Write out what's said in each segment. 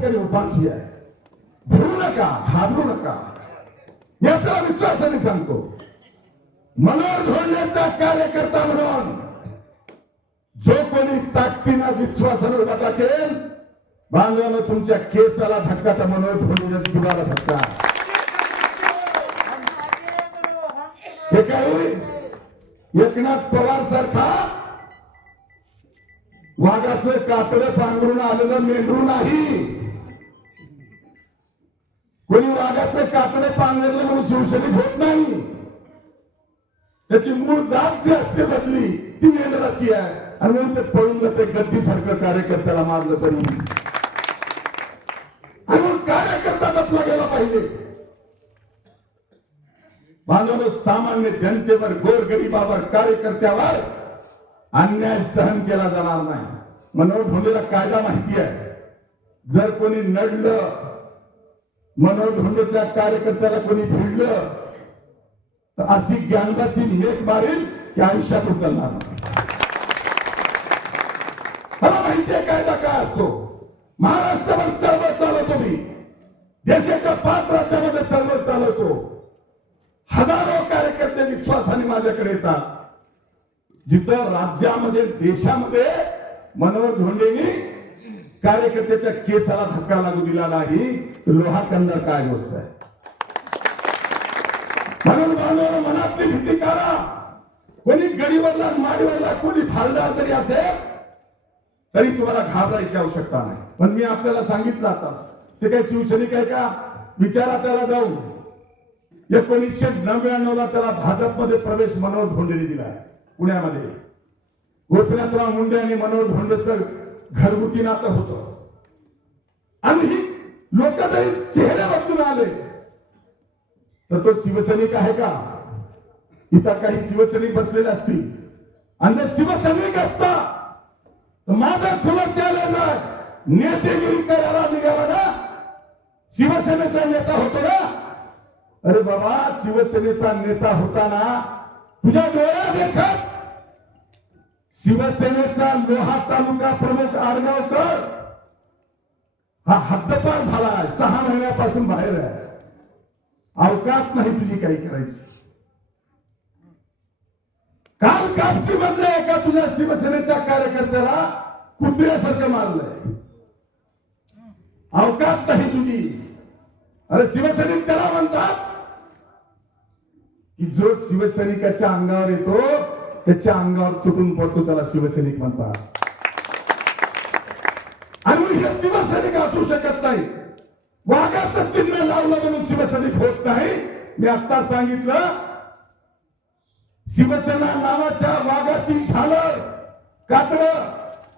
ठिकाणी उपाशी आहे भरू नका घाबरू नका मी आपल्याला विश्वासाने सांगतो मनोर कार्यकर्ता म्हणून जो कोणी ताकदीनं विश्वासाने उभा टाकेल बांधवानं तुमच्या केसाला धक्का तर मनोहर जीवाला धक्का हे काय होईल एकनाथ पवार सारखा वाघाचं कातडं पांघरून आलेलं मेंढरू नाही वाघाचं कातडे पांघरलं म्हणून शिवसैनिक होत नाही त्याची मूळ जात जी असते बदली ती मेंढराची आहे आणि म्हणून ते पळून जाते गद्दीसारखं कार्यकर्त्याला मारलं तरी म्हणून कार्यकर्ता जपला गेला पाहिजे बांधव सामान्य जनतेवर गोरगरिबावर कार्यकर्त्यावर अन्याय सहन केला जाणार नाही मनोहर भोलेला कायदा माहिती आहे जर कोणी नडलं धोंडेच्या कार्यकर्त्याला कोणी भिडलं तर अशी ज्ञानदाची मेक मारील की आयुष्यात उकलणार मला माहितीये कायदा काय असतो महाराष्ट्रावर चळवळ चालवतो मी देशाच्या पाच राज्यामध्ये चळवळ चालवतो हजारो कार्यकर्ते विश्वासाने माझ्याकडे येतात जिथं राज्यामध्ये देशामध्ये मनोहर धोंडेनी कार्यकर्त्याच्या केसाला धक्का लागू दिला नाही लोहा कंदर काय गोष्ट आहे म्हणून बांधव मनातली भीती काढा कोणी गरीबरला माडीवरला कोणी फालदार जरी असेल तरी तुम्हाला घाबरायची आवश्यकता नाही पण मी आपल्याला सांगितलं आता ते काही शिवसैनिक आहे का विचारा त्याला जाऊ एकोणीसशे नव्याण्णव ला त्याला भाजपमध्ये प्रवेश मनोहर धोंडेने दिला पुण्यामध्ये गोपीनाथराव मुंडे आणि मनोहर धोंडेचं घरगुती नातं होत आणि ही लोक जरी चेहरा बदलून आले तर तो शिवसैनिक आहे का इथं काही शिवसैनिक बसलेले असतील आणि जर शिवसैनिक असता तर माझा खुला चॅलेंज आहे करायला निघावा ना शिवसेनेचा नेता होतो ना अरे बाबा शिवसेनेचा नेता होताना तुझ्या डोळ्या देखत शिवसेनेचा लोहा तालुका प्रमुख आरगावकर हा हद्दपार झाला सहा महिन्यापासून बाहेर आहे अवकात नाही तुझी काही करायची काल बंद आहे का तुझ्या शिवसेनेच्या कार्यकर्त्याला कुत्र्यासारखं मारलंय अवकात नाही तुझी अरे शिवसैनिक त्याला म्हणतात की जो शिवसैनिकाच्या अंगावर येतो त्याच्या अंगावर तुटून पडतो त्याला शिवसैनिक म्हणतात आणि हे शिवसैनिक असू शकत नाही वाघाचं चिन्ह लावलं म्हणून शिवसैनिक होत नाही मी आता सांगितलं शिवसेना नावाच्या वाघाची झालर कात्र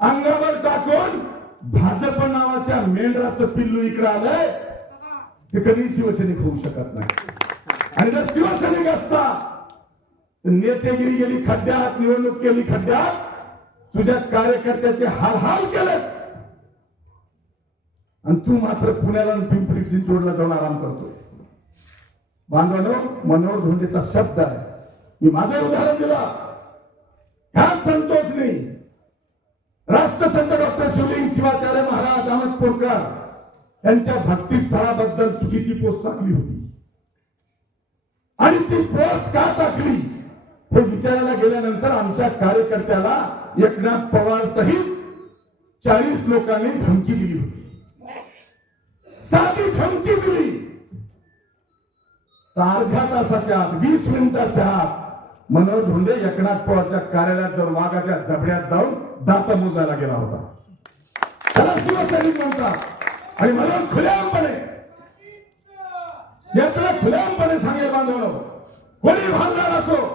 अंगावर टाकून भाजप नावाच्या मेंढराचं पिल्लू इकडे आलंय ते कधी शिवसैनिक होऊ शकत नाही आणि जर शिवसैनिक असता नेतेगिरी गेली खड्ड्यात निवडणूक केली खड्ड्यात तुझ्या कार्यकर्त्याचे हाल हाल केले आणि तू मात्र पुण्याला पिंपरीची चिंचवडला जाऊन आराम करतोय बांधवानो मनोहर धोंडेचा शब्द आहे मी माझं उदाहरण दिला ह्या संतोष नाही राष्ट्रसंत डॉक्टर शिवलिंग शिवाचार्य महाराज अहमद पोरकर यांच्या भक्तीस्थळाबद्दल चुकीची पोस्ट टाकली होती आणि ती पोस्ट का टाकली हे विचारायला गेल्यानंतर आमच्या कार्यकर्त्याला एकनाथ पवार सहित चाळीस लोकांनी धमकी दिली होती साधी धमकी दिली अर्ध्या तासाच्या आत वीस मिनिटाच्या आत मनोहर धोंडे एकनाथ पवारच्या कार्यालयात जर वाघाच्या जबड्यात जाऊन दात मोजायला गेला होता त्याला शिवसैनिक म्हणतात आणि मनोहर खुल्यामपणे याकडे खुल्यामपणे सांगेल बांधव कोणी भांडणार असो